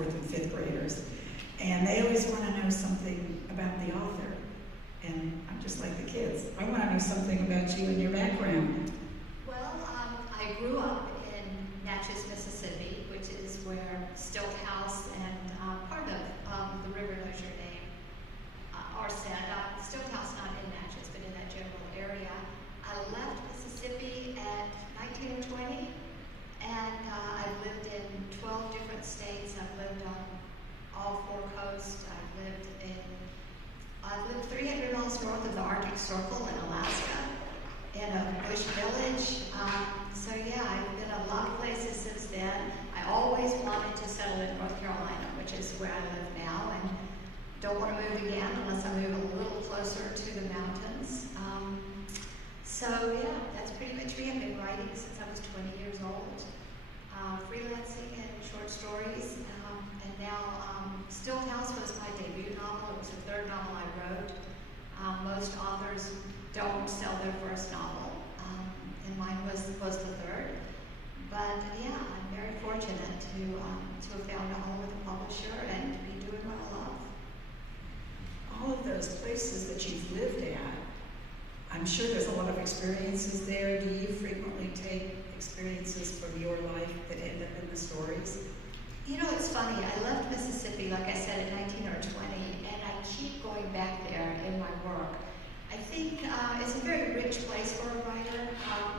fourth and fifth graders. And they always want to know something about the author. And I'm just like the kids. I want to know something about you and your background. Well, I grew up in Natchez, Mississippi, which is where Stilt House and part of the river knows your name are set. Stilt House not in Natchez, but in that general area. I left Mississippi at 19 or 20, and I've lived in 12 different states. I've lived on all four coasts. I've lived 300 miles north of the Arctic Circle in Alaska, in a bush village. So yeah, I've been a lot of places since then. I always wanted to settle in North Carolina, which is where I live now, and don't want to move again unless I move a little closer to the mountains. So yeah, that's pretty much me. I've been writing since I was 20 years old, freelancing and short stories, and now Stilt House was my debut novel. It was the third novel I wrote. Most authors don't sell their first novel, and mine was the third. But yeah, I'm very fortunate to have found a home with a publisher and to be doing what I love. All of those places that you've lived at, I'm sure there's a lot of experiences there. Do you frequently take experiences from your life that end up in the stories? You know, it's funny. I left Mississippi, like I said, at 19 or 20, and I keep going back there in my work. I think it's a very rich place for a writer,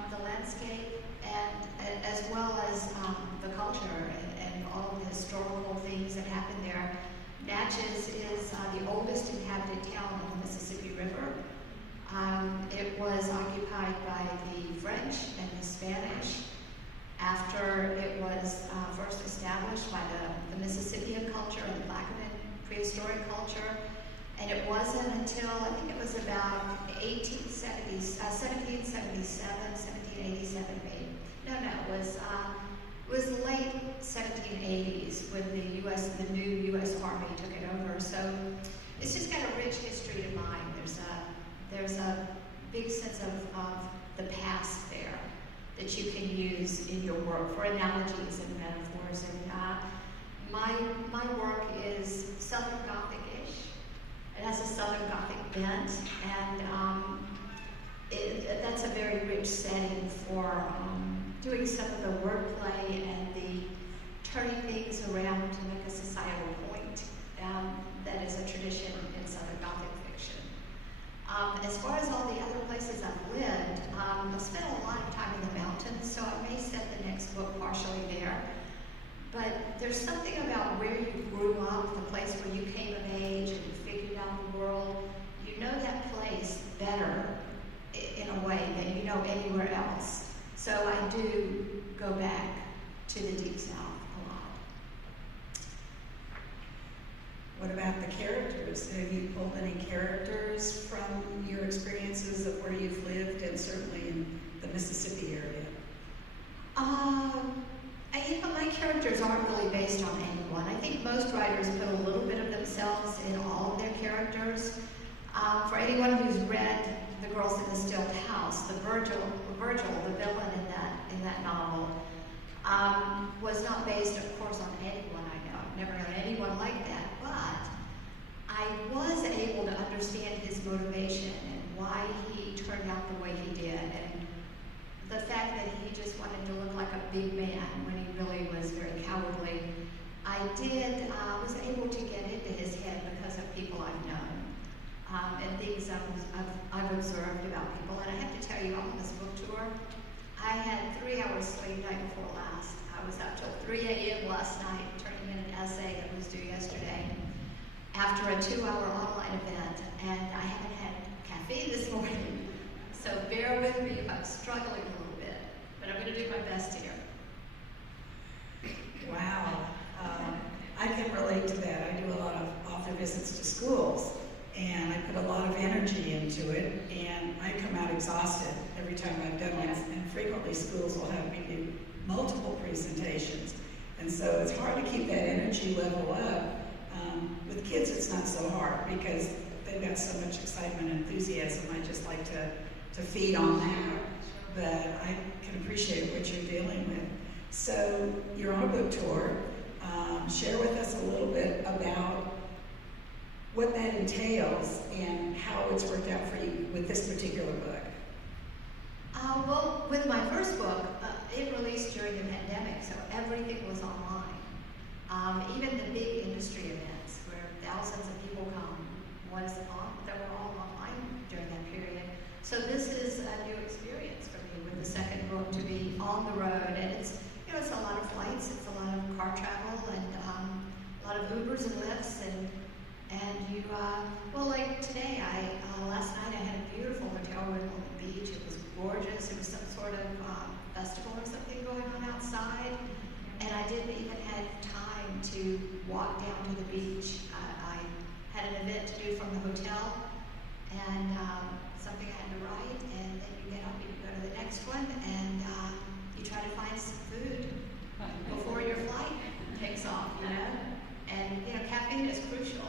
the landscape, and as well as the culture and all the historical things that happen there. Natchez is the oldest inhabited town on the Mississippi River. It was occupied by the French and the Spanish after it was first established by the Mississippian culture and the Plaquemine prehistoric culture. And it wasn't until, I think it was about 1787, 1787 maybe. No, it was the late 1780s when the new U.S. Army took it over. So it's just got a rich history to mine. There's a big sense of the past there that you can use in your work for analogies and metaphors. And my work is Southern Gothic-ish. It has a Southern Gothic bent, and that's a very rich setting for doing some of the wordplay and the turning things around to make a societal point. That is a tradition in Southern Gothic fiction. As far as all the other places I've lived, I've spent a lot of time in the mountains, so I may set the next book partially there. But there's something about where you grew up, the place where you came of age and you figured out the world. You know that place better in a way than you know anywhere else. So I do go back to the Deep South a lot. What about the characters? Have you pulled any characters from your experiences of where you've lived and certainly in the Mississippi area? My characters aren't really based on anyone. I think most writers put a little bit of themselves in all of their characters. For anyone who's read The Girls in the Stilt House, Virgil, the villain in that novel, was not based, of course, on anyone I know. I've never known anyone like that, but I was able to understand his motivation and why he turned out the way he did, and the fact that he just wanted to look like a big man when he really was very cowardly. I was able to get into his head because of people I've known and things I've observed about people. And I have to tell you, on this book tour, I had 3 hours sleep night before last. I was up till 3 a.m. last night turning in an essay that was due yesterday after a 2-hour online event, and I haven't had caffeine this morning. So bear with me if I'm struggling a little bit, but I'm going to do my best here. Wow. I can relate to that. I do a lot of author visits to schools, and I put a lot of energy into it, and I come out exhausted every time I've done one, and frequently schools will have me do multiple presentations, and so it's hard to keep that energy level up. With kids, it's not so hard because they've got so much excitement and enthusiasm. I just like to feed on that, but I can appreciate what you're dealing with. So you're on a book tour. share with us a little bit about what that entails and how it's worked out for you with this particular book. Well, with my first book, it released during the pandemic, so everything was online. Even the big industry events where thousands of people come, they were all online during that period. So this is a new experience for me with the second book, to be on the road, and it's a lot of flights, it's a lot of car travel, and a lot of Ubers and Lyfts, and you, like today, last night I had a beautiful hotel room on the beach. It was gorgeous. It was some sort of festival or something going on outside, and I didn't even have time to walk down to the beach. I had an event to do from the hotel, and something I had to write, and then you get up and you go to the next one, and you try to find some food before your flight takes off, and caffeine is crucial.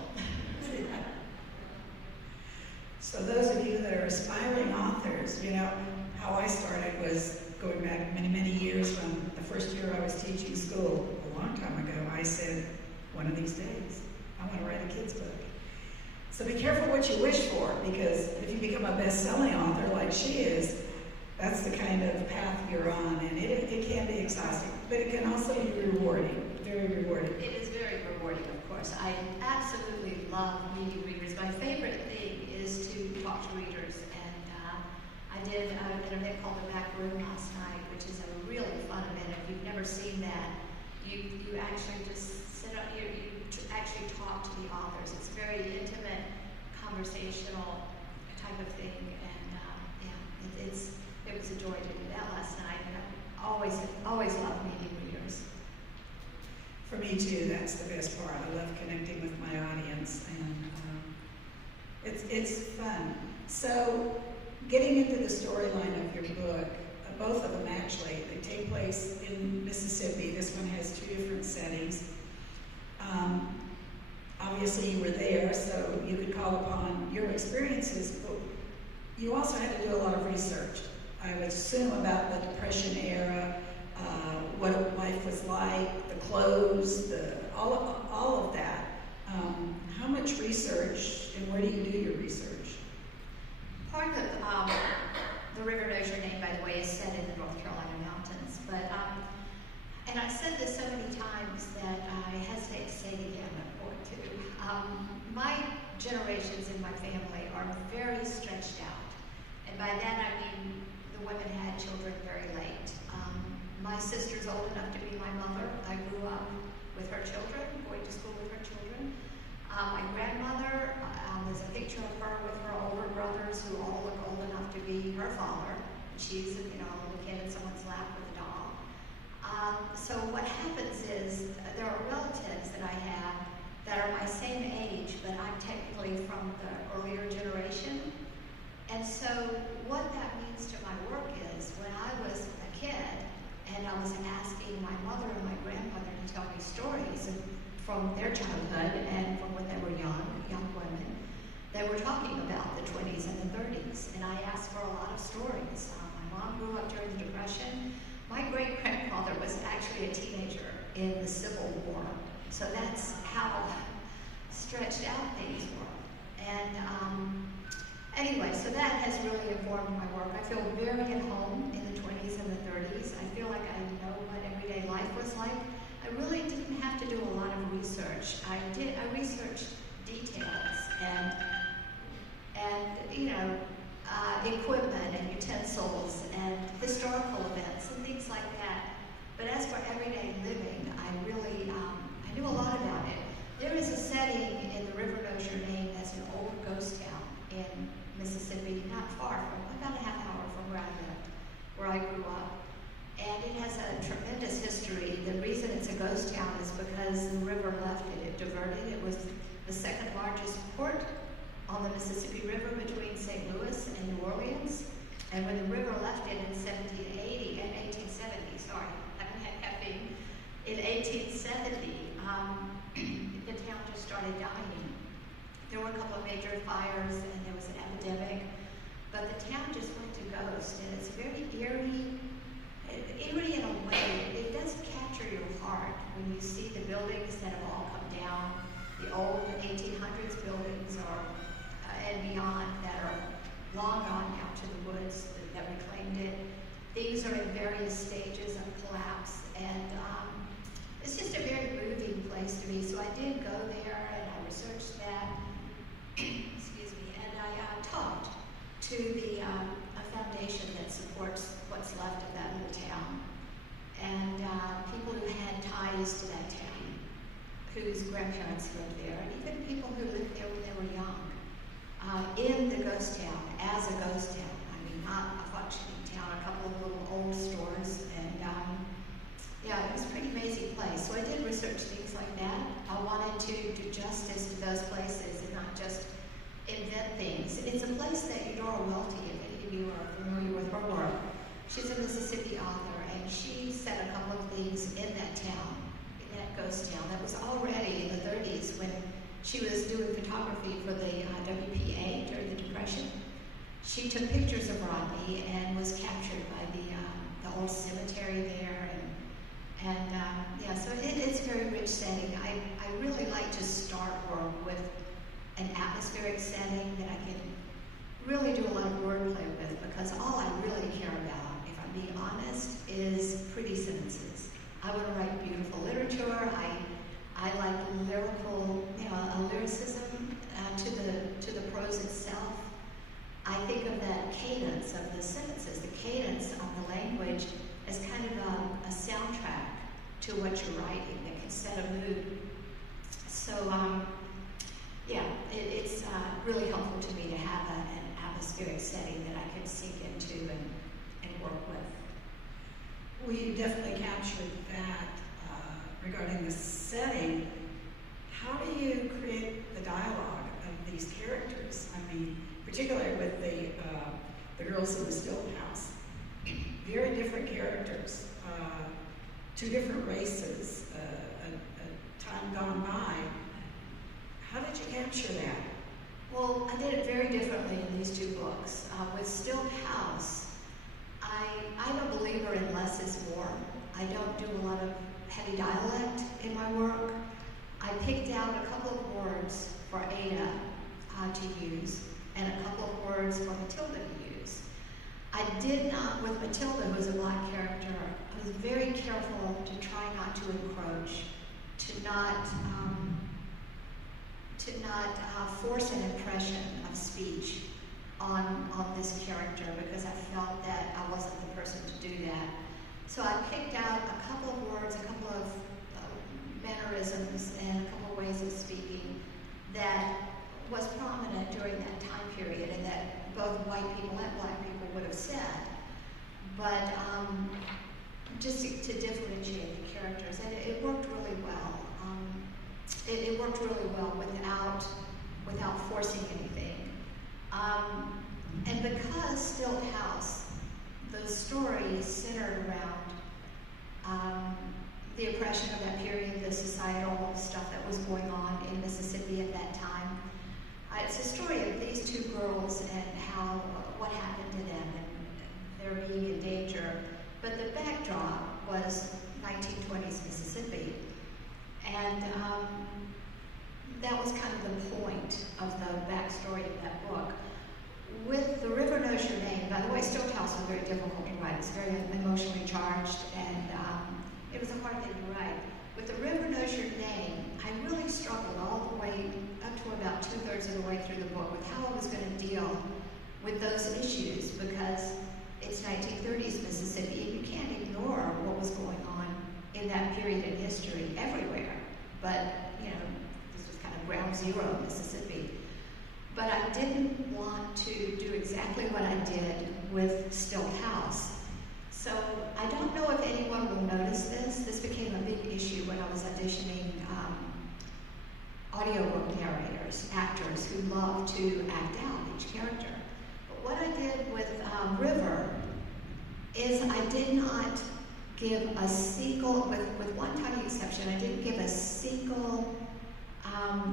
So those of you that are aspiring authors, how I started was going back many, many years when the first year I was teaching school, a long time ago. I said, one of these days, I want to write a kid's book. So be careful what you wish for, because if you become a best-selling author like she is, that's the kind of path you're on, and it can be exhausting, but it can also be rewarding, very rewarding. It is very rewarding, of course. I absolutely love meeting readers. My favorite thing is to talk to readers, and I did an event called The Back Room last night, which is a really fun event. If you've never seen that, you actually just sit up, you actually talk to the authors. It's a very intimate, conversational type of thing, and it was a joy to do that last night, and I always love meeting readers. For me too, that's the best part. I love connecting with my audience, and it's fun. So, getting into the storyline of your book, both of them actually, they take place in Mississippi. This one has two different settings. Obviously you were there, so you could call upon your experiences, but you also had to do a lot of research. I would assume about the Depression era, what life was like, the clothes, all of that. How much research, and where do you do your research? Part of the River Dozier name, by the way, is set in the North Carolina mountains. But and I've said this so many times that I hesitate to say it again. I'm going to. My generations in my family are very stretched out, and by that I mean the women had children very late. My sister's old enough to be my mother. I grew up with her children, going to school with her children. My grandmother, there's a picture of her with her older brothers who all look old enough to be her father. She's a little kid in someone's lap with a doll. So what happens is there are relatives that I have that are my same age, but I'm technically from the earlier generation. And so what that means to my work is when I was a kid and I was asking my mother and my grandmother to tell me stories from their childhood and from when they were young women, they were talking about the 20s and the 30s, and I asked for a lot of stories. My mom grew up during the Depression. My great-grandfather was actually a teenager in the Civil War, so that's how stretched out things were. And anyway, so that has really informed my work. I feel very at home in the 20s and the 30s. I feel like I know what everyday life was like. I really didn't have to do a lot of research. I researched details and equipment and utensils and historical events and things like that. But as for everyday living, I really I knew a lot about it. There is a setting in the River Dozier name that's an old ghost town in Mississippi, not far from, about a half hour from where I lived, where I grew up. And it has a tremendous history. The reason it's a ghost town is because the river left it. It diverted. It was the second largest port on the Mississippi River between St. Louis and New Orleans. And when the river left it in 1870, I haven't had caffeine. In 1870, the town just started dying. There were a couple of major fires and there was an epidemic, but the town just went to ghost. And it's very eerie. eerie in a way. It does capture your heart when you see the buildings that have all come down, the old 1800s buildings and beyond that are long gone out to the woods that reclaimed it. These are in various stages of collapse, and it's just a very moving place to me. So I did go there and I researched that, excuse me, and I talked to a foundation that supports what's left of that little town, and people who had ties to that town, whose grandparents lived there, and even people who lived there when they were young, in the ghost town, as a ghost town. I mean, not a functioning town, a couple of little old stores, and yeah, it was a pretty amazing place. So I did research things like that. I wanted to do justice to those places and not just invent things. It's a place that Eudora Welty, if any of you are familiar with her work, she's a Mississippi author, and she said a couple of things in that town, in that ghost town, that was already in the 30s when she was doing photography for the WPA during the Depression. She took pictures of Rodney and was captured by the old cemetery there, and yeah, so it's a very rich setting. I really like to start work with an atmospheric setting that I can really do a lot of wordplay with, because all I really care about, if I'm being honest, is pretty sentences. I want to write beautiful literature. I like lyrical, a lyricism to the prose itself. I think of that cadence of the sentences, the cadence of the language, as kind of a soundtrack to what you're writing that can set a mood. So, yeah, it's really helpful to me to have an atmospheric setting that I can sink into and work with. We definitely captured that regarding the setting. How do you create the dialogue of these characters? I mean, particularly with the girls in the Stilt House. Very different characters, two different races, a time gone by. How did you capture that? Well, I did it very differently in these two books. With Stilt House, I'm a believer in less is more. I don't do a lot of heavy dialect in my work. I picked out a couple of words for Ada to use, and a couple of words for Matilda to use. I did not, with Matilda, who was a black character, I was very careful to try not to encroach, to not force an impression of speech on this character, because I felt that I wasn't the person to do that. So I picked out a couple of words, a couple of mannerisms, and a couple of ways of speaking that was prominent during that time period, and that both white people and black people would have said, but just to differentiate the characters, and it worked really well. It worked really well without forcing anything. And because Stilt House, the story centered around the oppression of that period, the societal stuff that was going on in Mississippi at that time. It's a story of these two girls and what happened to them and their being in danger. But the backdrop was 1920s Mississippi. And that was kind of the point of the backstory of that book. With The River Knows Your Name, by the way, Stilt House was very difficult to write. It's very emotionally charged, and it was a hard thing to write. With The River Knows Your Name, I really struggled all the way up to about 2/3 of the way through the book with how I was going to deal with those issues, because it's 1930s Mississippi, and you can't ignore what was going on in that period in history everywhere. But, this was kind of ground zero of Mississippi. But I didn't want to do exactly what I did with Stilt House. So I don't know if anyone will notice this. This became a big issue when I was auditioning audiobook narrators, actors who love to act out each character. But what I did with River is I did not give a single, with one tiny exception, I didn't give a single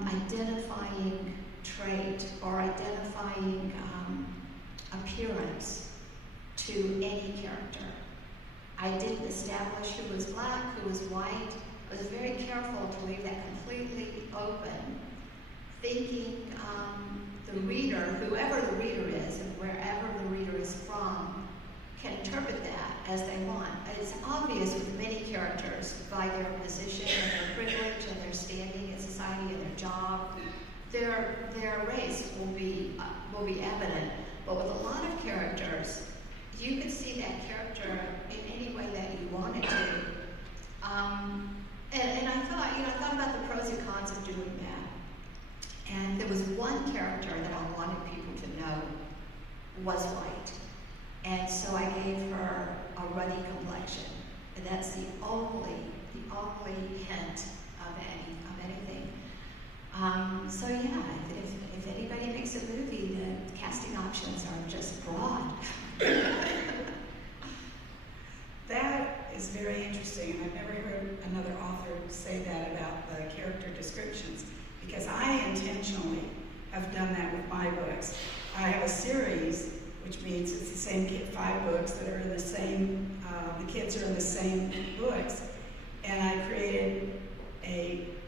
identifying trait or identifying appearance to any character. I didn't establish who was black, who was white. I was very careful to leave that completely open, thinking the reader, whoever the reader is and wherever the reader is from, can interpret that as they want. It's obvious with many characters by their position and their privilege and their standing in society and their job, their race will be evident. But with a lot of characters, you could see that character in any way that you wanted to. And I thought about the pros and cons of doing that. And there was one character that I wanted people to know was white. And so I gave her a ruddy complexion. And that's the only hint of anything. So yeah, if anybody makes a movie, the casting options are just broad. That is very interesting, and I've never heard another author say that about the character descriptions, because I intentionally have done that with my books. I have a series, which means it's the same 5 books that are in the same, the kids are in the same books, and I created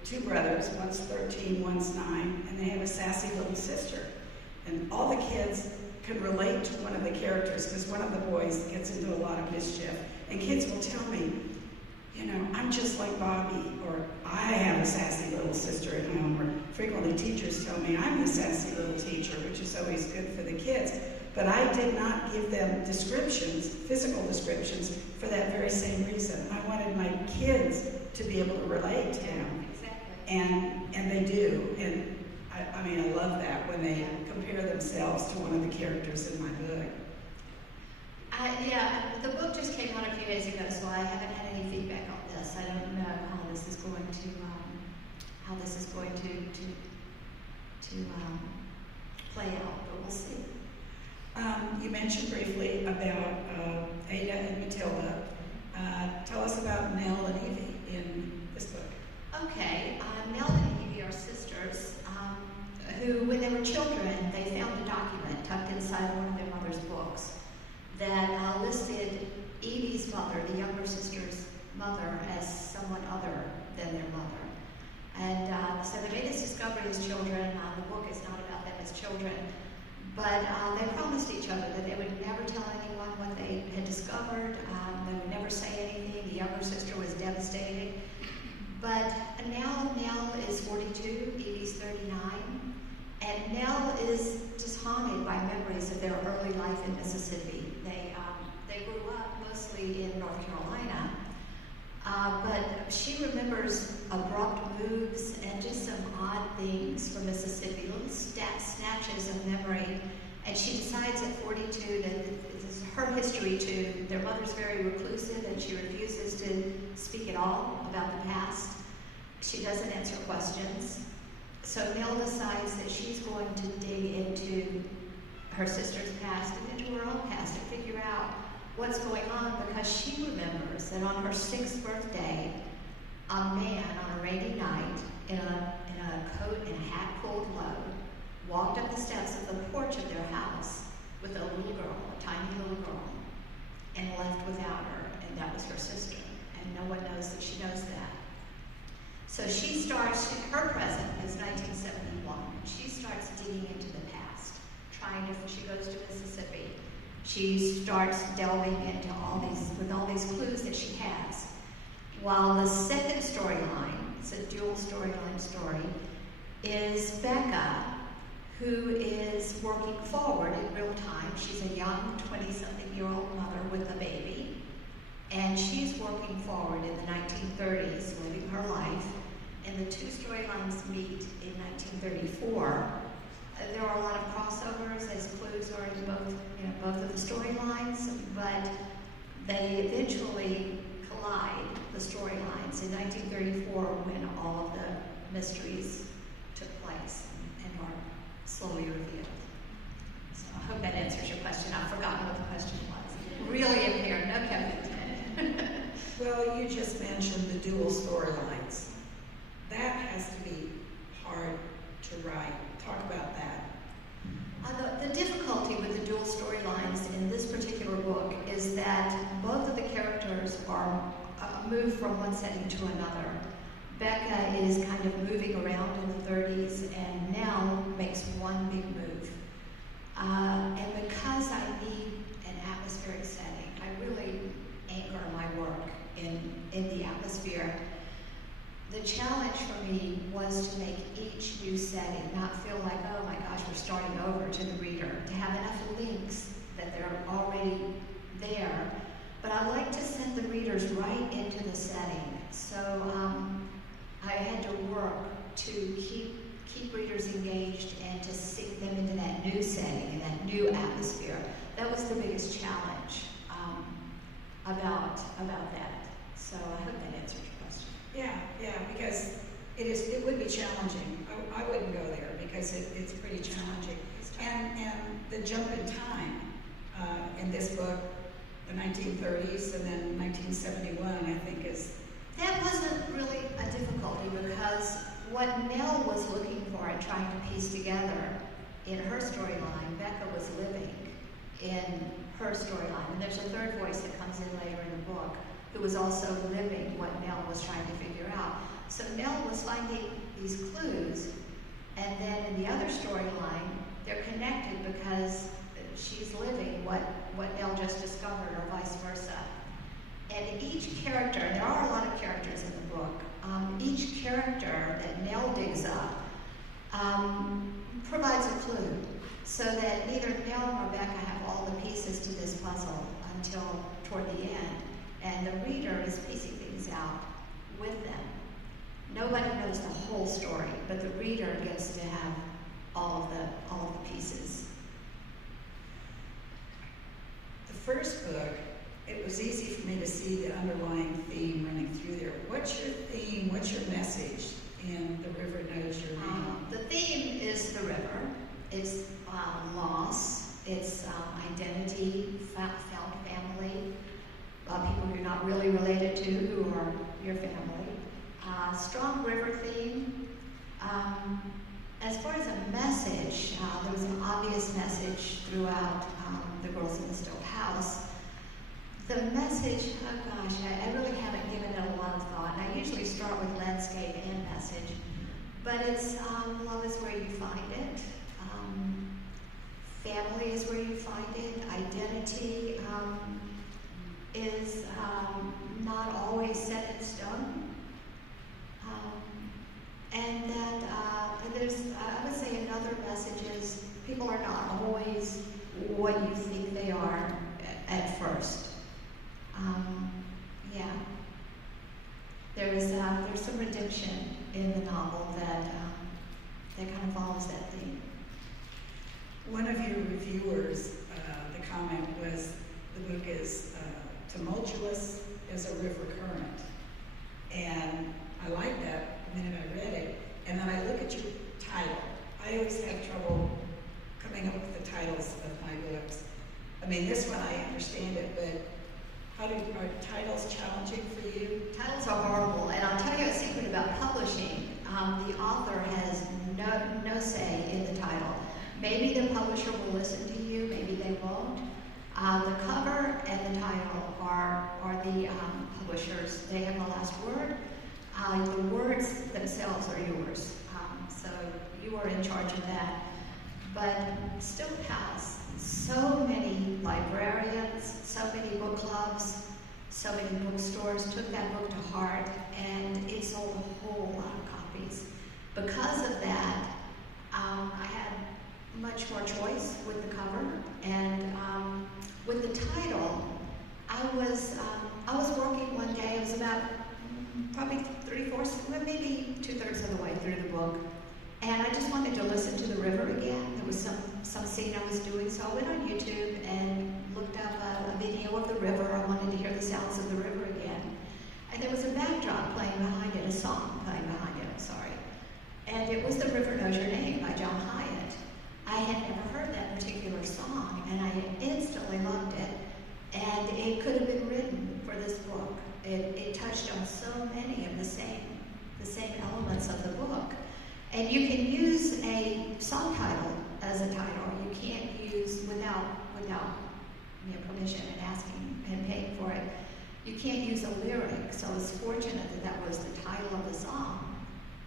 2 brothers, one's 13, one's 9, and they have a sassy little sister. And all the kids can relate to one of the characters, because one of the boys gets into a lot of mischief. And kids will tell me, I'm just like Bobby, or I have a sassy little sister at home, or frequently teachers tell me I'm the sassy little teacher, which is always good for the kids. But I did not give them descriptions, physical descriptions, for that very same reason. I wanted my kids to be able to relate to him. Exactly. And they do. And I love that when they compare themselves to one of the characters in my book. The book just came out a few days ago, so I haven't had any feedback on this. I don't know how this is going to play out, but we'll see. You mentioned briefly about Ada and Matilda. Tell us about Nell and Evie in this book. Okay, Nell and Evie are sisters who, when they were children, they found a document tucked inside one of their mother's books that listed Evie's mother, the younger sister's mother, as someone other than their mother. And so they made this discovery as children. The book is not about them as children, but they promised each other that they would never tell anyone what they had discovered. They would never say anything. The younger sister was devastated. But now Nell is 42, Evie's 39, and Nell is just haunted by memories of their early life in Mississippi. They grew up mostly in North Carolina, but she remembers abrupt moves and just some odd things from Mississippi, little snatches of memory. And she decides at 42 that this is her history too. Their mother's very reclusive, and she refuses to speak at all about the past. She doesn't answer questions. So Nell decides that she's going to dig into her sister's past and into her own past and figure out what's going on, because she remembers that on her 6th birthday, a man on a rainy night in a coat and hat pulled low walked up the steps of the porch of their house with a little girl, a tiny little girl, and left without her, and that was her sister, and no one knows that she knows that. So she starts, her present is 1971, and she starts digging into the past, she goes to Mississippi. She starts delving into all these clues that she has. While the second storyline, it's a dual storyline story, is Becca, who is working forward in real time. She's a young 20-something-year-old mother with a baby, and she's working forward in the 1930s, living her life, and the 2 storylines meet in 1934. There are a lot of crossovers, as clues are in both of the storylines, but they eventually collide, the storylines, in 1934, when all of the mysteries took place and are slowly revealed. So I hope that answers your question. I've forgotten what the question was. Really impaired, no Kevin. Well, you just mentioned the dual storylines. That has to be hard to write. Talk about that. The difficulty with the dual storylines in this particular book is that both of the characters move from one setting to another. Becca is kind of moving around in the 30s, and Nell makes one big move. And because I need an atmospheric setting, I really anchor my work in the atmosphere. The challenge for me was to make each new setting not feel like, oh my gosh, we're starting over to the reader, to have enough links that they're already there. But I like to send the readers right into the setting. So I had to work to keep readers engaged and to sink them into that new setting and that new atmosphere. That was the biggest challenge about that. So I hope that answers your question. Yeah, because it would be challenging. I wouldn't go there because it's pretty challenging. And the jump in time in this book, the 1930s and then 1971, I think is... That wasn't really a difficulty because what Nell was looking for and trying to piece together in her storyline, Becca was living in her storyline. And there's a third voice that comes in later in the book who was also living what Nell was trying to figure out. So Nell was finding these clues, and then in the other storyline, they're connected because she's living what Nell just discovered, or vice versa. And each character, and there are a lot of characters in the book, each character that Nell digs up provides a clue, so that neither Nell nor Becca have all the pieces to this puzzle until toward the end. And the reader is piecing things out with them. Nobody knows the whole story, but the reader gets to have all of the pieces. The first book, it was easy for me to see the underlying theme running through there. What's your theme? What's your message in The River Knows Your Name? The theme is the river. It's loss. It's identity, found family, people you're not really related to who are your family. Strong river theme. As far as a message, there was an obvious message throughout The Girls in the Stilt House. The message, oh gosh, I really haven't given it a lot of thought. I usually start with landscape and message, but it's love is where you find it. Family is where you find it. Identity is not always set in stone. And that I would say another message is people are not always what you think they are at first. There's some redemption in the novel that kind of follows that theme. One of your reviewers, the comment was the book is tumultuous as a river current. And I liked that the minute I read it. And then I look at your title. I always have trouble coming up with the titles of my books. I mean, this one I understand it, but are titles challenging for you? Titles are horrible, and I'll tell you a secret about publishing. The author has no say in the title. Maybe the publisher will listen to you, maybe they won't. The cover and the title are the publishers. They have the last word. The words themselves are yours, so you are in charge of that. But Stilt House, so many librarians, so many book clubs, so many bookstores took that book to heart, and it sold a whole lot of copies. Because of that, I had much more choice with the cover, and with the title, I was working one day. It was about probably 3/4, maybe 2/3 of the way through the book, and I just wanted to listen to the river again. There was some scene I was doing, so I went on YouTube and looked up a video of the river. I wanted to hear the sounds of the river again, and there was a backdrop playing behind it, a song playing behind it. I'm sorry, and it was "The River Knows Your Name" by John Hyatt. I had never heard that particular song, and I instantly loved it. And it could have been written for this book. It touched on so many of the same elements of the book. And you can use a song title as a title. You can't use without permission and asking and paying for it. you can't use a lyric, so I was fortunate that that was the title of the song.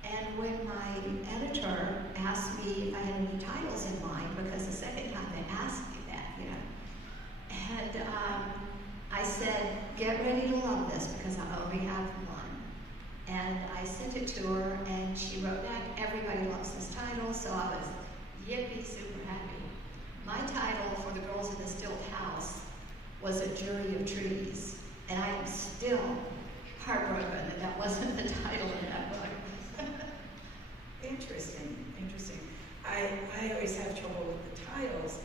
And when my editor asked me if I had any titles in mind, because the second time they asked me that, you know, and I said, get ready to love this, because I only have one. And I sent it to her, and she wrote back, everybody loves this title, so I was yippee super happy. My title for the girls in the Stilt House was A Jury of Trees, and I am still heartbroken that that wasn't the title of that book. Interesting, interesting. I always have trouble with the titles.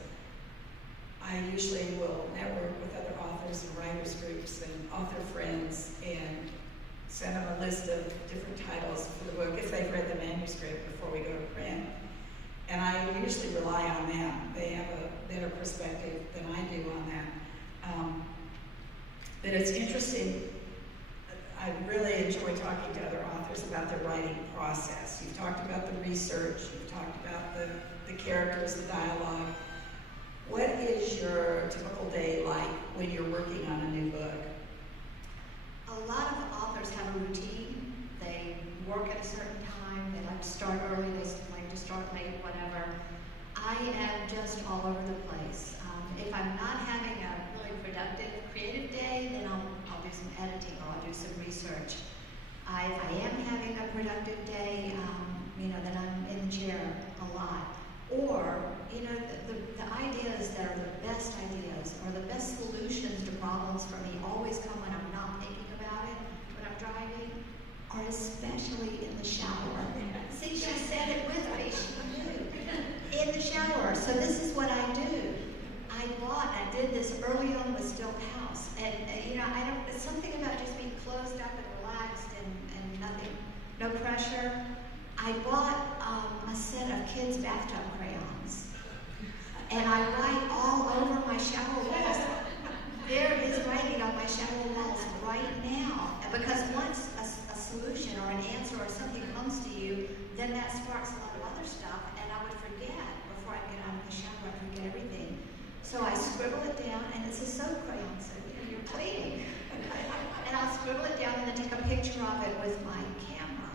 I usually will network with other authors and writers groups and author friends and send them a list of different titles for the book if they've read the manuscript before we go to print. And I usually rely on them. They have a better perspective than I do on that. But it's interesting. I really enjoy talking to other authors about their writing process. You've talked about the research, you've talked about the characters, the dialogue. What is your typical day like when you're working on a new book? A lot of authors have a routine. They work at a certain time, they like to start early, they like to start late, whatever. I am just all over the place. If I'm not having a really productive, creative day, then I'll do some editing or I'll do some research. If I am having a productive day, then I'm in the chair a lot. Or, the ideas that are the best ideas or the best solutions to problems for me always come when I'm not thinking about it, when I'm driving, or especially in the shower. See, she said it with me, she knew. In the shower. So this is what I do. I did this early on with Stilt House, and it's something about just being closed up and relaxed and nothing, no pressure. I bought a set of kids' bathtub crayons, and I write all over my shower walls. There is writing on my shower walls right now, because once a solution or an answer or something comes to you, then that sparks a lot of other stuff, and I would forget before I get out of the shower. I forget everything. So I scribble it down, and it's a soap crayon, so you're cleaning. And I'll scribble it down and then take a picture of it with my camera.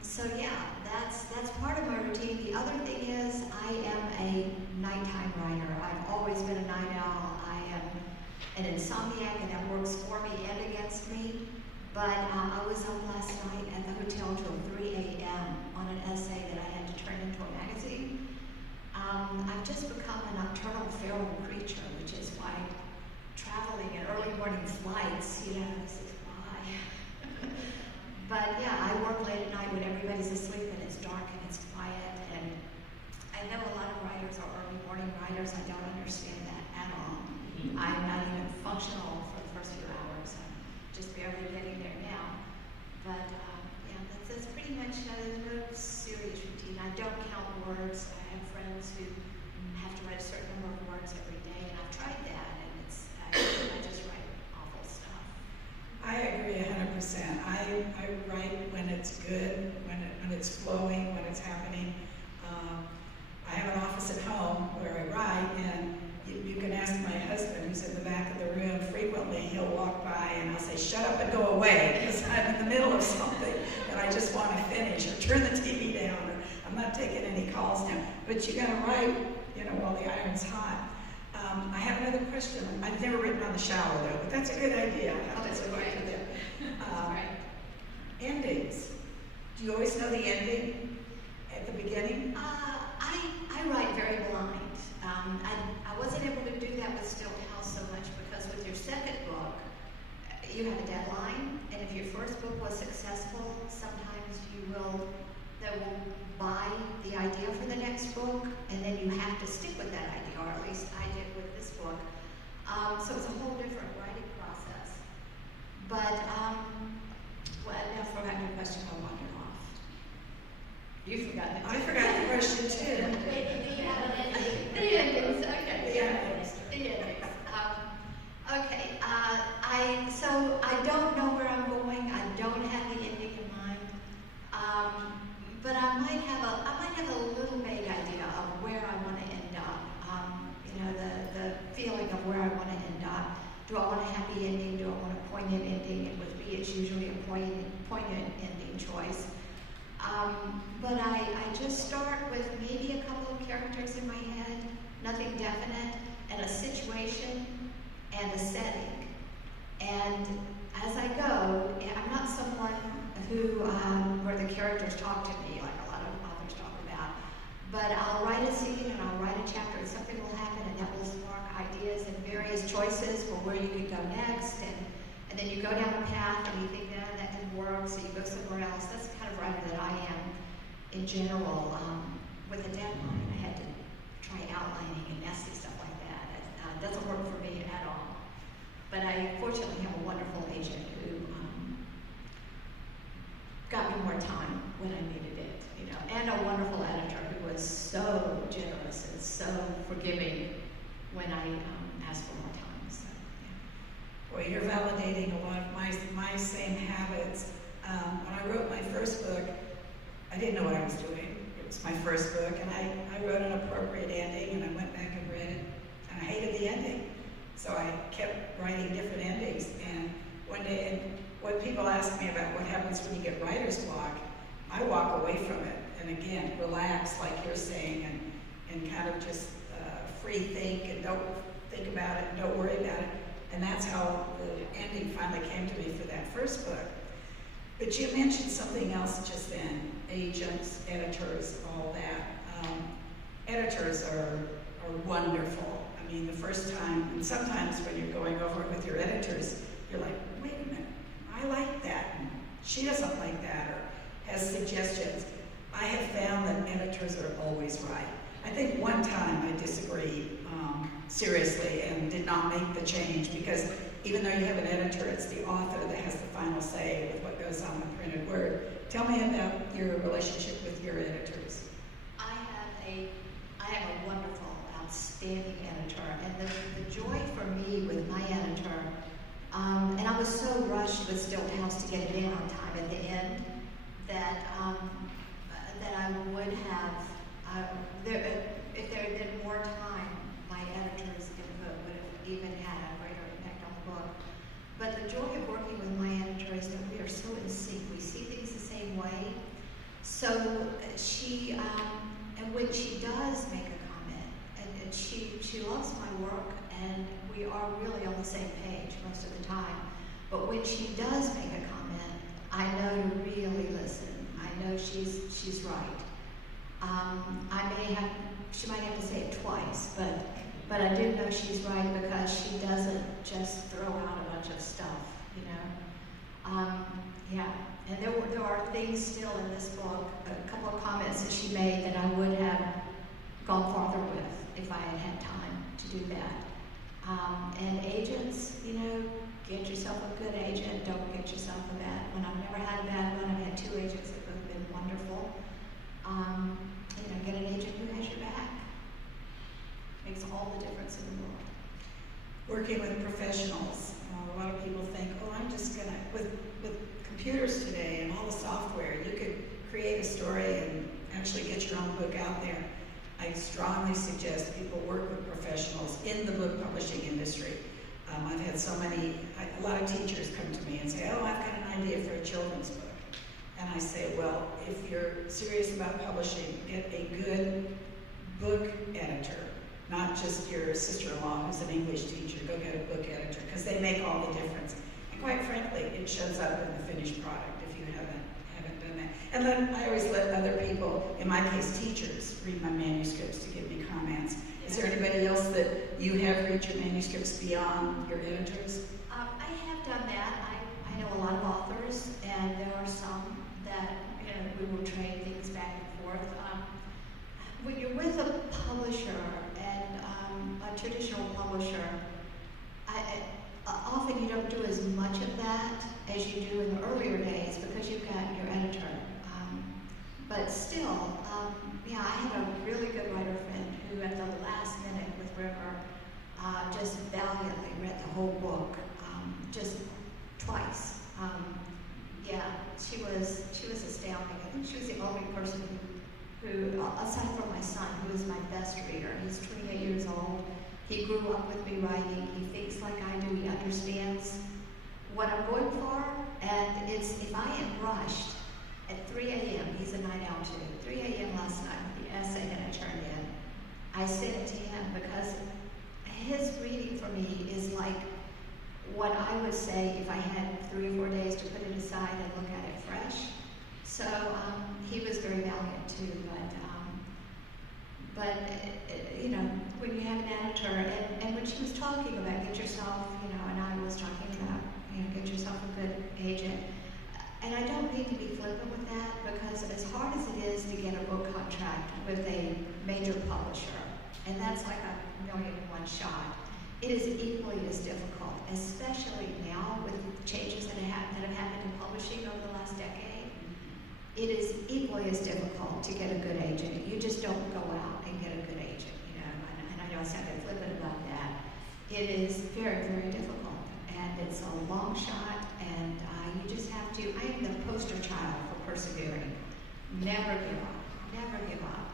So yeah, that's part of my routine. The other thing is I am a nighttime writer. I've always been a night owl. I am an insomniac, and that works for me and against me. But I was up last night at the hotel till 3 a.m. on an essay that I had to turn into a magazine. I've just become a nocturnal feral creature, which is why traveling and early morning flights, this is why. But yeah, I work late at night when everybody's asleep and it's dark and it's quiet. And I know a lot of writers are early morning writers. I don't understand that at all. I'm not even functional for the first few hours. I'm just barely getting there now. But that's pretty much, there's no serious routine. I don't count words. I have friends who have to write a certain number of words every day, and I've tried that, and I just write awful stuff. I agree 100%. I write when it's good, when it's flowing, when it's happening. I have an office at home where I write, and you can ask my husband, who's in the back of the room. Frequently, he'll walk by, and I'll say, "Shut up and go away," because I'm in the middle of something, and I just want to finish, or turn the TV down, or I'm not taking any calls now. But you got to write, while the iron's hot. I have another question. I've never written on the shower, though, but that's a good idea. That's great. Endings. Do you always know the ending at the beginning? I write very blind. I wasn't able to do that with Stilt House so much because with your second book, you have a deadline, and if your first book was successful, sometimes they will buy the idea for the next book, and then you have to stick with that idea, or at least I did with this book. So it's a whole different writing process. But, I forgot your question. I wandered off. You forgot it. I forgot the question too. The endings, okay. The endings. The endings. Okay, so I don't know where I'm going. I don't have the ending in mind. But I might have a little vague idea of where I want to end up. The feeling of where I want to end up. Do I want a happy ending? poignant ending choice. But I just start with maybe a couple of characters in my head, nothing definite, and a situation and a setting. And as I go, I'm not someone who, where the characters talk to me like a lot of authors talk about, but I'll write a scene and I'll write a chapter and something will happen and that will spark ideas and various choices for where you could go next. And then you go down a path and you think, no, that didn't work, so you go somewhere else. That's the kind of writer that I am in general. With a deadline, I had to try outlining and nasty stuff like that. It doesn't work for me at all. But I fortunately have a wonderful agent who got me more time when I needed it, and a wonderful editor who was so generous and so forgiving when I asked for more time. So, yeah. Well, you're validating a lot of my same habits. When I wrote my first book, I didn't know what I was doing. It was my first book, and I wrote an appropriate ending, and I went back and read it, and I hated the ending. So I kept writing different endings, and one day, when people ask me about what happens when you get writer's block, I walk away from it, and again, relax, like you're saying, and kind of just free think, and don't think about it, and don't worry about it. And that's how the ending finally came to me for that first book. But you mentioned something else just then, agents, editors, all that. Editors are wonderful. I mean, the first time, and sometimes when you're going over it with your editors, you're like, wait a minute, I like that, and she doesn't like that, or has suggestions. I have found that editors are always right. I think one time I disagreed seriously and did not make the change, because even though you have an editor, it's the author that has the final say with what goes on the printed word. Tell me about your relationship with your editors. I have a wonderful, outstanding editor, and the joy for me with my editor, and I was so rushed with Stilt House to get it in on time at the end that I would have, if there had been more time, my editor's input would have even had a greater impact on the book. But the joy of working with my editor is that we are so in sync. We see things the same way. So she, and when she does make a comment, and she loves my work, and we are really on the same page most of the time. But when she does make a comment, I know to really listen. I know she's right. She might have to say it twice, but I do know she's right because she doesn't just throw out a bunch of stuff, Yeah, and there are things still in this book, a couple of comments that she made that I would have gone farther with if I had had time to do that. And agents, get yourself a good agent, don't get yourself a bad one. I've never had a bad one. I've had 2 agents that have been wonderful. Get an agent who has your back. Makes all the difference in the world. Working with professionals, a lot of people think, I'm just gonna, with computers today and all the software, you could create a story and actually get your own book out there. I strongly suggest people work with professionals in the book publishing industry. I've had a lot of teachers come to me and say, I've got an idea for a children's book. And I say, well, if you're serious about publishing, get a good book editor, not just your sister-in-law who's an English teacher. Go get a book editor, because they make all the difference. And quite frankly, it shows up in the finished product if you haven't done that. And then I always let other people, in my case teachers, read my manuscripts to give me comments. Is there anybody else that you have read your manuscripts beyond your editors? I have done that. I know a lot of authors, and there are some that we will trade things back and forth. When you're with a publisher and a traditional publisher, often you don't do as much of that as you do in the earlier days because you've got your editor. But still, I had a really good writer friend who at the last minute with River just valiantly read the whole book just twice. She was astounding. I think she was the only person who, aside from my son, who is my best reader. He's 28 years old. He grew up with me writing. He thinks like I do. He understands what I'm going for, And it's, if I am rushed at 3 a.m., he's a night owl too, 3 a.m. last night with the essay that I turned in, I sent it to him because his reading for me is like what I would say if I had 3 or 4 days to put it aside and look at it fresh. So he was very valiant too, but you know, when you have an editor, and when she was talking about get yourself, you know, and I was talking about, you know, get yourself a good agent, and I don't mean to be flippant with that, because as hard as it is to get a book contract with a major publisher, and that's like a 1,000,001 shot, it is equally as difficult, especially now with changes that have happened in publishing over the last decade. It is equally as difficult to get a good agent. You just don't go out and get a good agent, you know, and I know I sounded flippant about that. It is very, very difficult, and it's a long shot, and you just have to, I am the poster child for persevering. Never give up, never give up.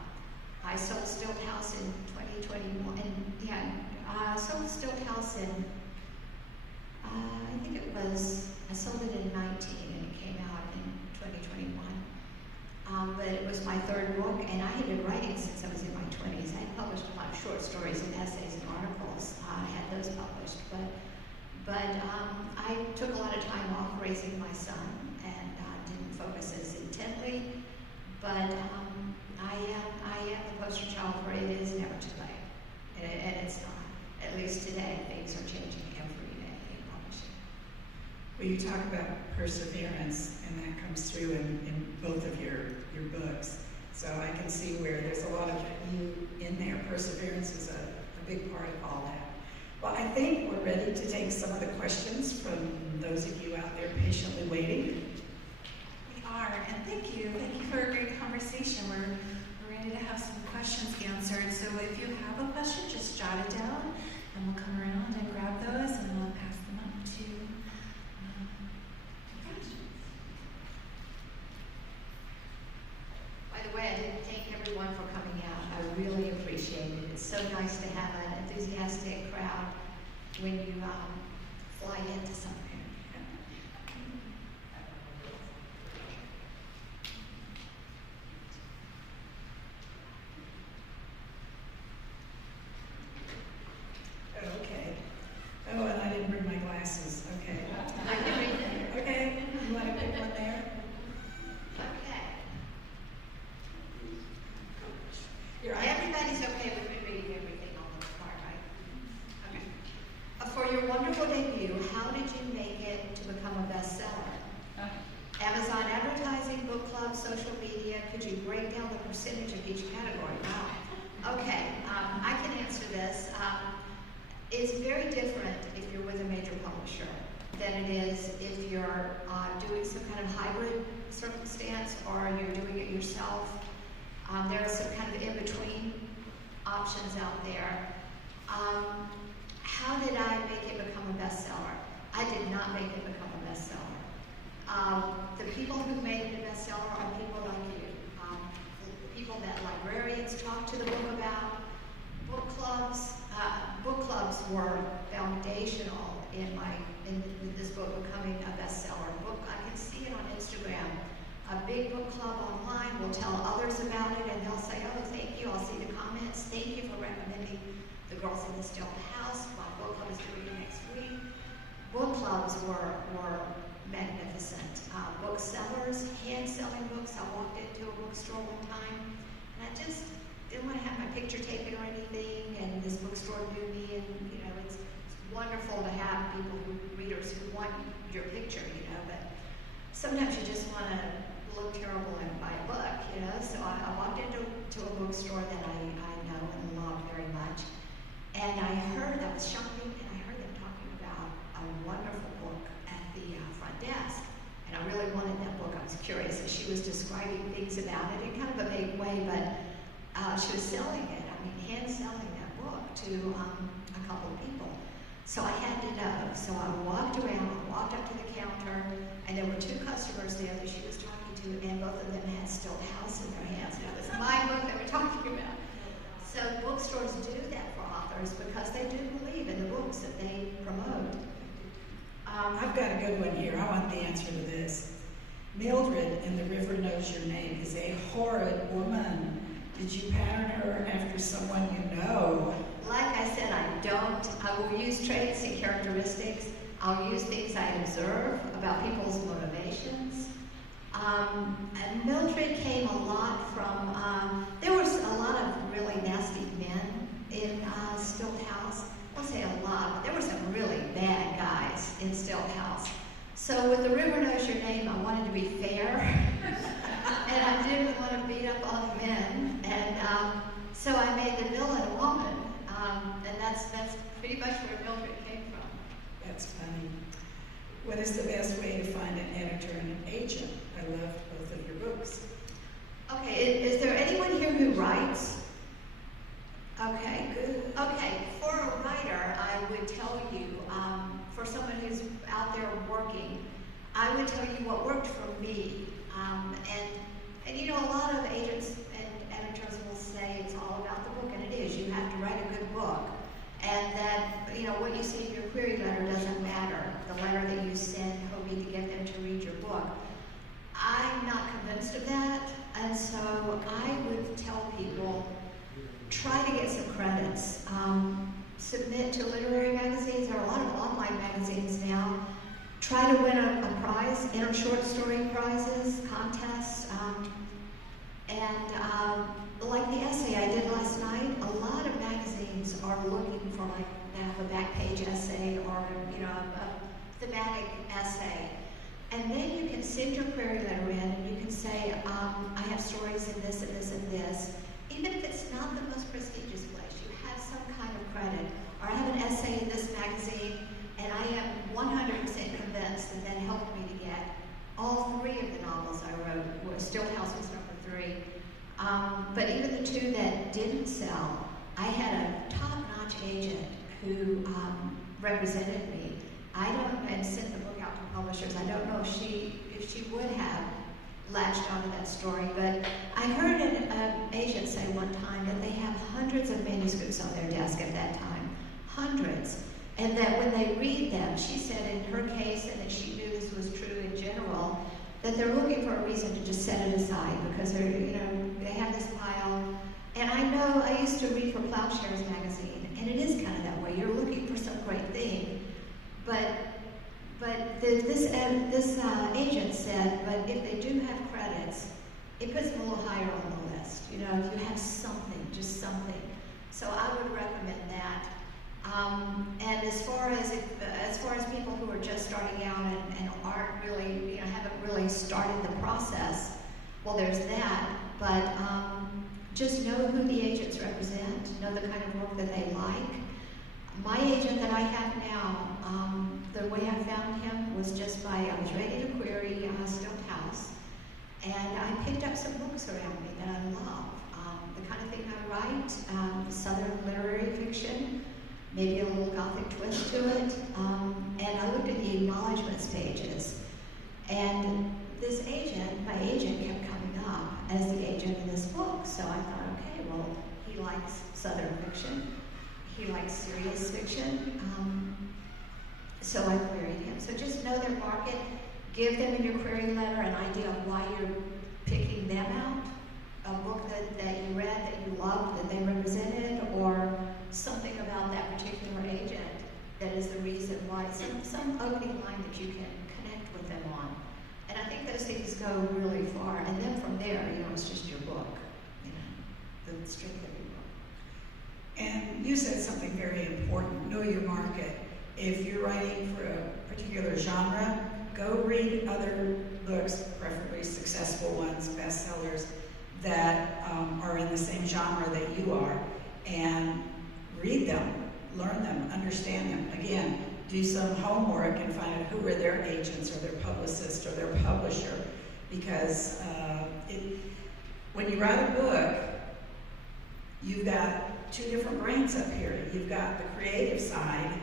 I sold Stilt House in 2021, and yeah, I sold Stilt House in, I think it was, I sold it in 19 and it came out in 2021. But it was my 3rd book, and I had been writing since I was in my 20s. I had published a lot of short stories and essays and articles. I had those published, but I took a lot of time off raising my son and didn't focus as intently. But I am the poster child for it is never too late, and it's not. At least today, things are changing every day in publishing. Well, you talk about perseverance, and that comes through in both of your books. So I can see where there's a lot of you in there. Perseverance is a big part of all that. Well, I think we're ready to take some of the questions from those of you out there patiently waiting. We are, and thank you. Thank you for a great conversation. We're ready to have some questions answered. So if you have a question, just jot it down, and we'll come around and grab those, and we'll pass them up to questions. By the way, I didn't thank everyone for coming out. I really appreciate it. It's so nice to have an enthusiastic crowd when you fly into something. Okay. Oh, and I didn't bring my glasses. Okay. I can read them. Okay. You want to pick one there? Okay. Here, Everybody's okay with me reading everything on the card, right? Okay. For your wonderful debut, how did you make it to become a bestseller? Amazon advertising, book club, social media. Could you break down the percentage of each category? Wow. Okay, I can answer this. It's very different if you're with a major publisher than it is if you're doing some kind of hybrid circumstance or you're doing it yourself. There are some kind of in-between options out there. How did I make it become a bestseller? I did not make it become a bestseller. The people who made it a bestseller are people like you. People that librarians talk to the book about, book clubs. Book clubs were foundational in this book becoming a bestseller. I can see it on Instagram. A big book club online will tell others about it, and they'll say, "Oh, thank you." I'll see the comments. Thank you for recommending The Girls in the Stilt House. My book club is doing it next week. Book clubs were magnificent. Booksellers, hand-selling books. I walked into a bookstore one time, and I just didn't want to have my picture taken or anything, and this bookstore knew me, and you know, it's wonderful to have readers who want your picture, you know, but sometimes you just want to look terrible and buy a book, you know, so I walked into a bookstore that I know and love very much, and I was shopping, and I heard them talking about a wonderful book at the front desk, and I really wanted that book. I was curious, and she was describing things about it in kind of a vague way, but she was selling it, hand-selling that book to a couple of people. So I had to know. So I walked around, walked up to the counter, and there were 2 customers there that she was talking to, and both of them had Stilt House in their hands. And it was my book they were talking about. So bookstores do that for authors because they do believe in the books that they promote. I've got a good one here. I want the answer to this. Mildred in The River Knows Your Name is a horrid woman. Did you pattern her after someone you know? Like I said, I will use traits and characteristics. I'll use things I observe about people's motivations. And Mildred came a lot from, there was a lot of really nasty men in Stilt House. I won't say a lot, but there were some really bad guys in Stilt House. So with The River Knows Your Name, I wanted to be fair. And I didn't want to beat up on men. And so I made the villain a woman. And that's pretty much where Mildred came from. That's funny. What is the best way to find an editor and an agent? I loved both of your books. Okay, is there anyone here who writes? Okay, Good. okay. For a writer, I would tell you, for someone who's out there working, I would tell you what worked for me. And you know, a lot of agents and editors will say it's all about the book, and it is. You have to write a good book. And that, you know, what you say in your query letter doesn't matter. The letter that you send hoping to get them to read your book. I'm not convinced of that, and so I would tell people, try to get some credits. Submit to literary magazines. There are a lot of online magazines now. Try to win a prize, inner short story prizes, contests, like the essay I did last night, a lot of magazines are looking for like a back page essay or a thematic essay. And then you can send your query letter in and you can say, I have stories in this and this and this. Even if it's not the most prestigious place, you have some kind of credit. Or I have an essay in this magazine and I am 100% convinced that that helped me to get all 3 of the novels I wrote. Stilt House was number 3. But even the 2 that didn't sell, I had a top-notch agent who represented me. And sent the book out to publishers. I don't know if she would have latched onto that story, but I heard an agent say one time that they have hundreds of manuscripts on their desk at that time. Hundreds. And that when they read them, she said in her case, and that she knew this was true in general, that they're looking for a reason to just set it aside because they have this pile. And I know I used to read for Plowshares magazine, and it is kind of that way. You're looking for some great thing, but this agent said, but if they do have credits, it puts them a little higher on the list. You know, if you have something, just something. So I would recommend that. And as far as people who are just starting out and aren't really, haven't really started the process, well, there's that. But just know who the agents represent, know the kind of work that they like. My agent that I have now, the way I found him was just I was ready to query Stilt House, and I picked up some books around me that I love. The kind of thing I write, Southern literary fiction, maybe a little Gothic twist to it, and I looked at the acknowledgments pages, and my agent kept coming up as the agent in this book, so I thought, okay, well, he likes Southern fiction. He likes serious fiction, so I queried him. So just know their market, give them in your query letter an idea of why you're picking them out, a book that you read, that you loved, that they represented, or something about that particular agent that is the reason why, some opening line that you can connect with them on. And I think those things go really far, and then from there, it's just your book, the strength of your book. And you said something very important, know your market. If you're writing for a particular genre, go read other books, preferably successful ones, bestsellers, that are in the same genre that you are, and read them, learn them, understand them. Again, do some homework and find out who are their agents or their publicist or their publisher, because when you write a book, you've got 2 different brains up here. You've got the creative side,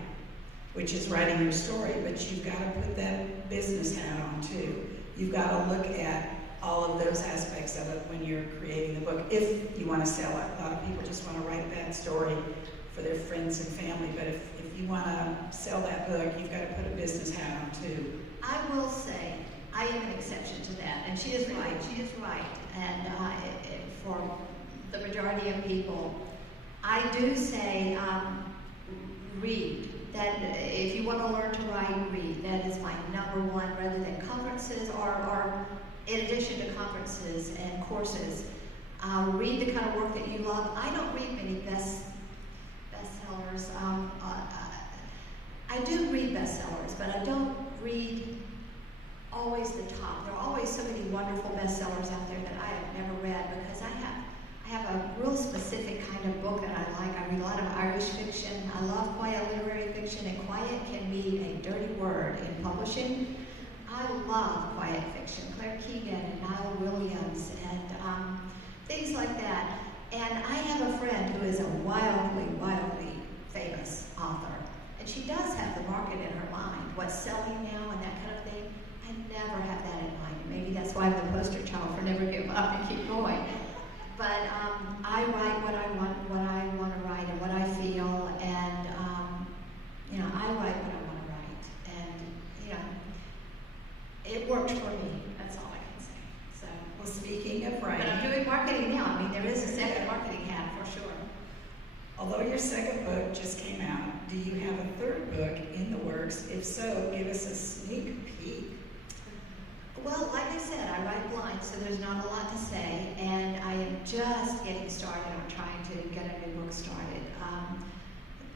which is writing your story, but you've got to put that business hat on too. You've got to look at all of those aspects of it when you're creating the book, if you want to sell it. A lot of people just want to write that story for their friends and family. But if you want to sell that book, you've got to put a business hat on too. I will say, I am an exception to that, and she is right. She is right. And for the majority of people, I do say read. That if you want to learn to write, read. That is my number one, rather than conferences or in addition to conferences and courses. Read the kind of work that you love. I don't read many bestsellers. I do read bestsellers, but I don't read always the top. There are always so many wonderful bestsellers out there that I have never read because I have a real specific kind of book that I like. I read a lot of Irish fiction. I love quiet literary fiction, and quiet can be a dirty word in publishing. I love quiet fiction, Claire Keegan and Niall Williams and things like that. And I have a friend who is a wildly, wildly famous author. And she does have the market in her mind, what's selling now and that kind of thing. I never have that in mind. Maybe that's why I'm the poster child for never give up and keep going. But I write what I want to write and what I feel, and I write what I want to write, and it worked for me. That's all I can say. So, Well, speaking of writing, but I'm doing marketing now. I mean, there is a second marketing hat for sure. although your second book just came out, do you have a third book in the works? If so, give us a sneak peek. Well, like I said, I write blind, so there's not a lot to say, and I am just getting started on trying to get a new book started.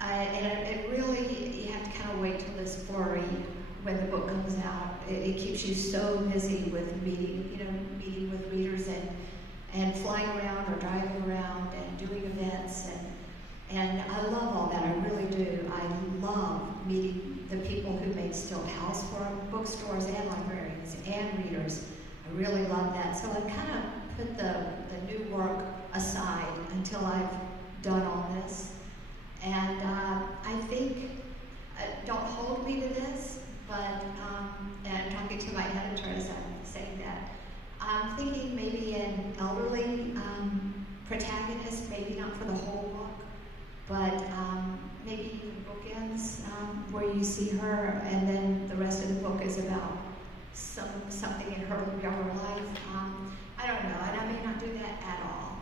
It really, you have to kind of wait till it's flurry when the book comes out. It keeps you so busy with meeting with readers and flying around or driving around and doing events, and I love all that. I really do. I love meeting the people who make Stilt House for bookstores and librarians and readers. I really love that. So I've kind of put the new work aside until I've done all this. And I think, don't hold me to this, but, and I'm talking to my editor as I'm saying that, I'm thinking maybe an elderly protagonist, maybe not for the whole book, but maybe even bookends where you see her, and then the rest of the book is about something in her younger life. I don't know, and I may not do that at all.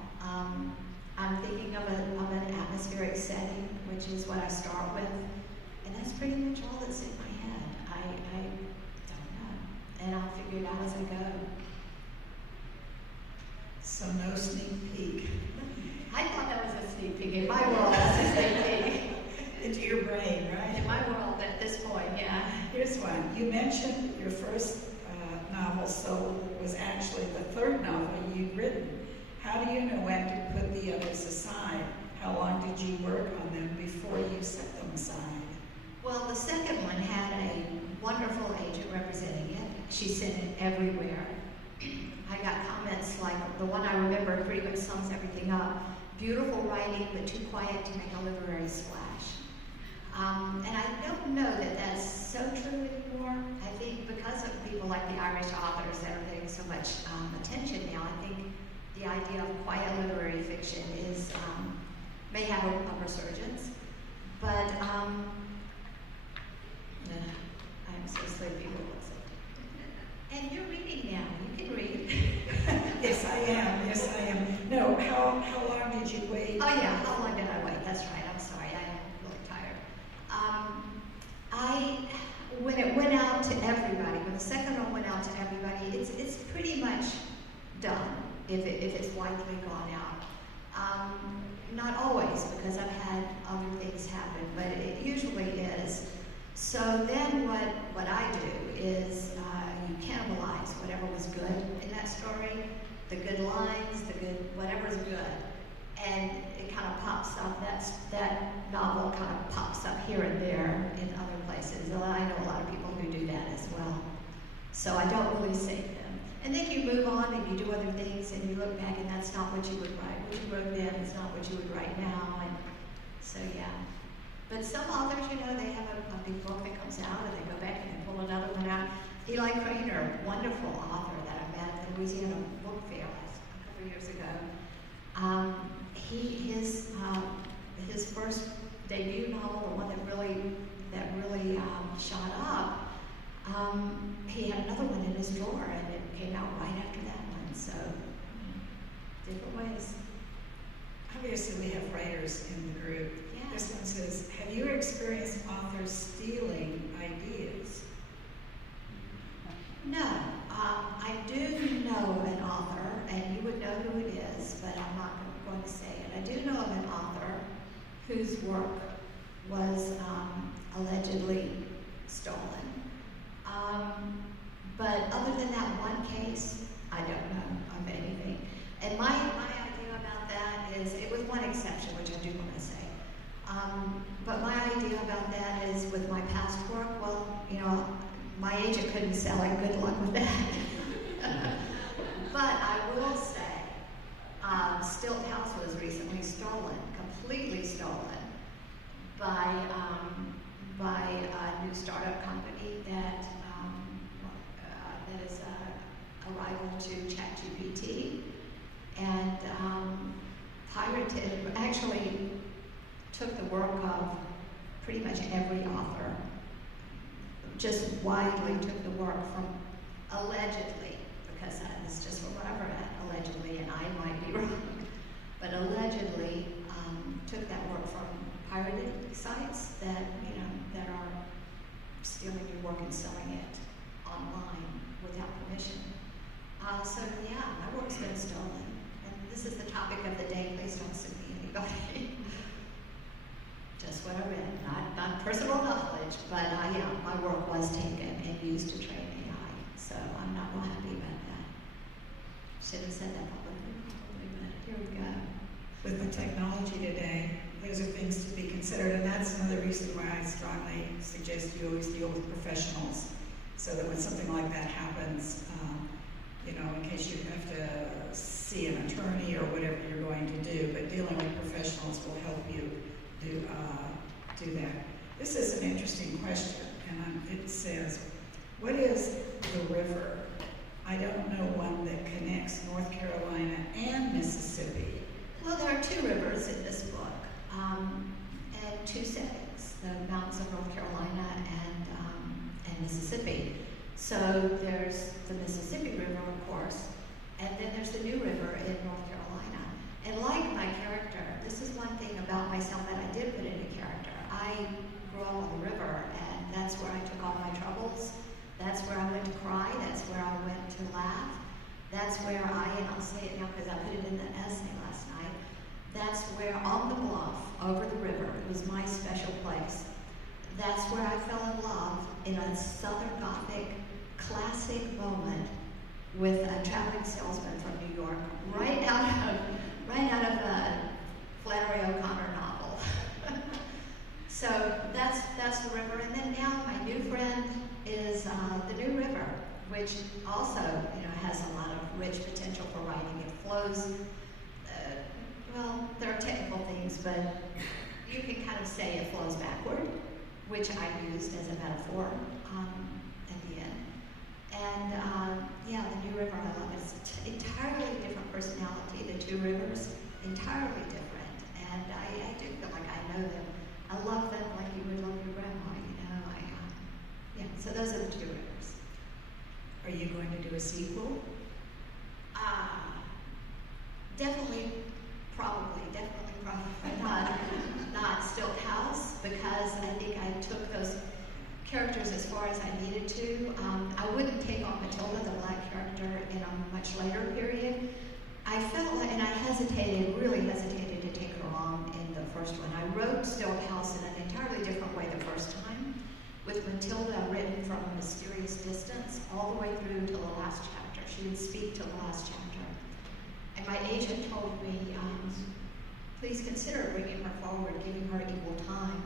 I'm thinking of an atmospheric setting, which is what I start with, and that's pretty much all that's in my head. I don't know, and I'll figure it out as I go. So no sneak peek. I thought that was a sneak peek. In my world, that's a sneak peek. Into your brain, right? In my world, at this point, yeah. Here's one. You mentioned your first novel, so was actually the third novel you'd written. How do you know when to put the others aside? How long did you work on them before you set them aside? Well, the second one had a wonderful agent representing it. She sent it everywhere. I got comments like the one I remember pretty much sums everything up. Beautiful writing, but too quiet to make a literary splash. And I don't know that that's so true anymore. I think because of people like the Irish authors that are getting so much attention now, I think the idea of quiet literary fiction is may have a resurgence. But I'm so sleepy. And you're reading now. You can read. Yes, I am. Yes, I am. No, how long did you wait? Oh yeah, how long did I wait? That's right. I'm sorry. I am really tired. When it went out to everybody, when the second one went out to everybody, it's pretty much done if it's widely gone out. Not always, because I've had other things happen, but it usually is. So then what I do is you cannibalize whatever was good in that story, the good lines, the good, whatever's good. And it kind of pops up, that novel kind of pops up here and there in other places. And I know a lot of people who do that as well. So I don't really save them. And then you move on and you do other things and you look back and that's not what you would write. What you wrote then is not what you would write now. And so yeah. But some authors, they have a big book that comes out and they go back and they pull another one out. Eli Craner, wonderful author that I met at the Louisiana Book Fair a couple of years ago. His first debut novel, the one that really shot up, he had another one in his drawer, and it came out right after that one. So different ways. Obviously, we have writers in the group. Yeah. This one says, have you experienced authors stealing ideas? No, I do know an author, and you would know who it is, but I'm not going to say it. I do know of an author whose work was allegedly stolen. But other than that one case, I don't know of anything. And my idea about that is, it was one exception, which I do want to say. But my idea about that is, with my past work, well, you know, my agent couldn't sell it. Good luck with that. But I will say, Stilt House was recently stolen, completely stolen, by a new startup company that is a rival to ChatGPT, and pirated, actually took the work of pretty much every author, just widely took the work from, allegedly, because it's just what I've read, allegedly, and I might be wrong, but allegedly took that work from pirated sites that, you know, that are stealing your work and selling it online without permission. So yeah, my work's been stolen. And this is the topic of the day. Please don't sue me, anybody. Just what I read, not personal knowledge, but yeah, my work was taken and used to train AI. So I'm not real happy about that. Should have said that publicly, probably, but here we go. With the technology today, those are things to be considered, and that's another reason why I strongly suggest you always deal with professionals, so that when something like that happens, you know, in case you have to see an attorney or whatever you're going to do, but dealing with professionals will help you do that. This is an interesting question, and it says, what is the river? I don't know one that connects North Carolina and Mississippi. Well, there are two rivers in this book, and two settings, the mountains of North Carolina and Mississippi. So there's the Mississippi River, of course, and then there's the new river in North Carolina. And like my character, this is one thing about myself that I did put into character. I grew up on the river, and that's where I took all my troubles. That's where I went to cry. That's where I went to laugh. That's where and I'll say it now because I put it in the essay last night, that's where on the bluff over the river was my special place. That's where I fell in love in a Southern Gothic classic moment with a traveling salesman from New York, right out of a Flannery O'Connor novel. So that's the river, and then now my new friend is the New River, which also, you know, has a lot of rich potential for writing. It flows. Well, there are technical things, but you can kind of say it flows backward, which I used as a metaphor at the end. And yeah, the New River, I love it. It's an entirely different personality. The two rivers, entirely different. And I do feel like I know them. I love them like you would love your grandma, you know. Yeah, so those are the two rivers. Are you going to do a sequel? Definitely not Stilt House, because I think I took those characters as far as I needed to. I wouldn't take on Matilda, the black character, in a much later period. I felt like, and I really hesitated to take her on in the first one. I wrote Stilt House in an entirely different way the first time, with Matilda written from a mysterious distance all the way through to the last chapter. She would speak till the last chapter. And my agent told me, please consider bringing her forward, giving her equal time.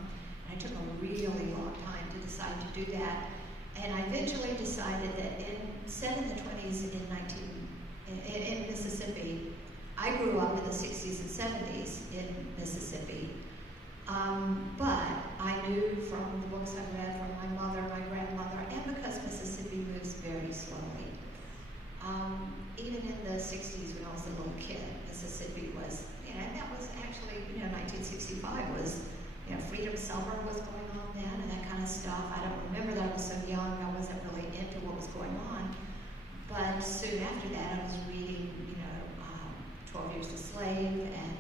And I took a really long time to decide to do that. And I eventually decided that set in the 20s in Mississippi, I grew up in the 60s and 70s in Mississippi. But I knew from the books I read from my mother, my grandmother, and because Mississippi moves very slowly. Even in the 60s when I was a little kid, Mississippi was, and that was actually, 1965 was, free soon after that, I was reading, 12 Years a Slave, and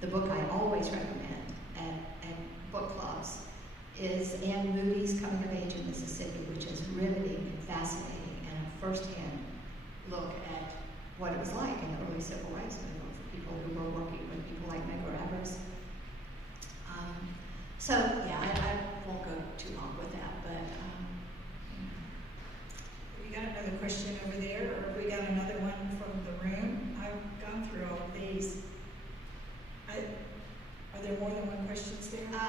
the book I always recommend at book clubs is Anne Moody's Coming of Age in Mississippi, which is riveting and fascinating, and a first-hand look at what it was like in the early civil rights movement for people who were working with people like Medgar Evers. I won't go too long with that, but We got another question over there, or we got another one from the room. I've gone through all of these. Are there more than one question there?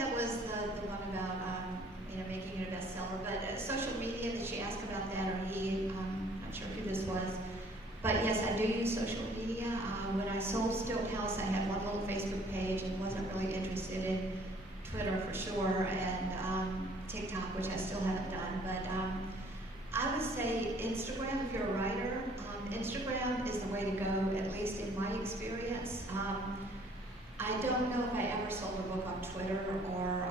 that was the one about making it a bestseller. But social media, that she asked about that, or I'm not sure who this was. But yes, I do use social media. When I sold Stilt House, I had one little Facebook page and wasn't really interested in Twitter for sure, and TikTok, which I still haven't done. But I would say Instagram, if you're a writer. Instagram is the way to go, at least in my experience. I don't know if I ever sold a book on Twitter or,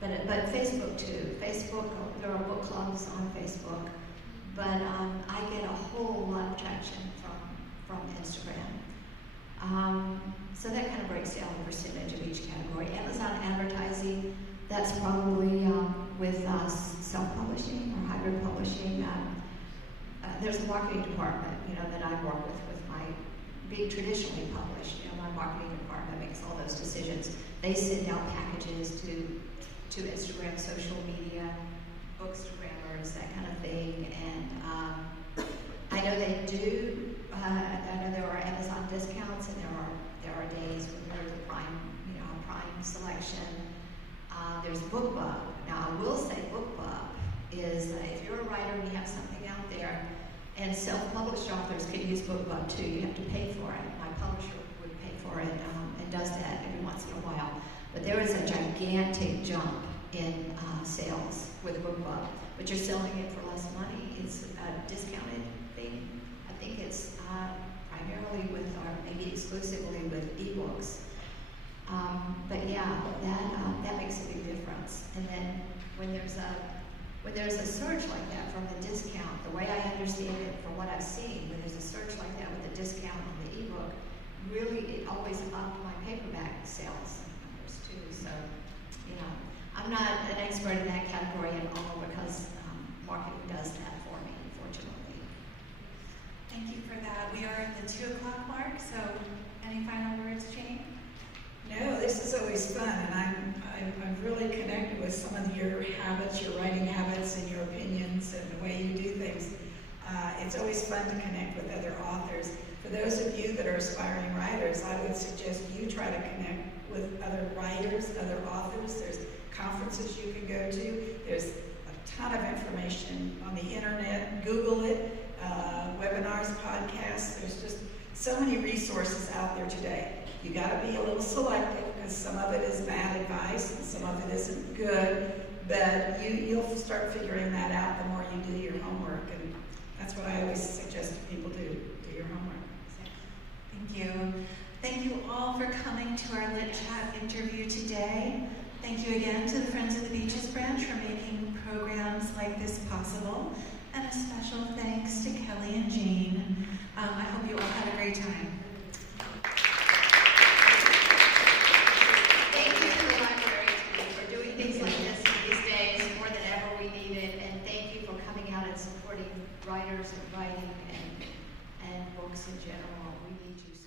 but Facebook too. Facebook, there are book clubs on Facebook, but I get a whole lot of traction from Instagram. So that kind of breaks down the percentage of each category. Amazon advertising, that's probably with self-publishing or hybrid publishing. There's a marketing department, that I work with my being traditionally published. My marketing department makes all those decisions. They send out packages to Instagram, social media, bookstagrammers, that kind of thing. And I know they do. I know there are Amazon discounts, and there are days when there's a prime selection. There's BookBub. Now, I will say BookBub is if you're a writer and you have something out there, and self-published authors can use BookBub too. You have to pay for it. My publisher would pay for it and does that every once in a while. But there is a gigantic jump in sales with BookBub, but you're selling it for less money. It's a discounted thing. I think it's primarily with, or maybe exclusively with ebooks. But yeah, that makes a big difference. And then when there's a surge like that from the discount, the way I understand it from what I've seen, when there's a surge like that with the discount on the ebook, really it always upped my paperback sales numbers too. So, I'm not an expert in that category at all because marketing does that for me, unfortunately. Thank you for that. We are at the 2 o'clock mark, so any final words, Jane? No, this is always fun, and I've really connected with some of your habits, your writing habits, and your opinions, and the way you do things. It's always fun to connect with other authors. For those of you that are aspiring writers, I would suggest you try to connect with other writers, other authors. There's conferences you can go to. There's a ton of information on the internet. Google it, webinars, podcasts. There's just so many resources out there today. You got to be a little selective because some of it is bad advice and some of it isn't good, but you'll start figuring that out the more you do your homework, and that's what I always suggest people do your homework. Thank you. Thank you all for coming to our Lit Chat interview today. Thank you again to the Friends of the Beaches branch for making programs like this possible, and a special thanks to Kelly and Jane. I hope you all had a great time. Writers and writing and books in general. We need you so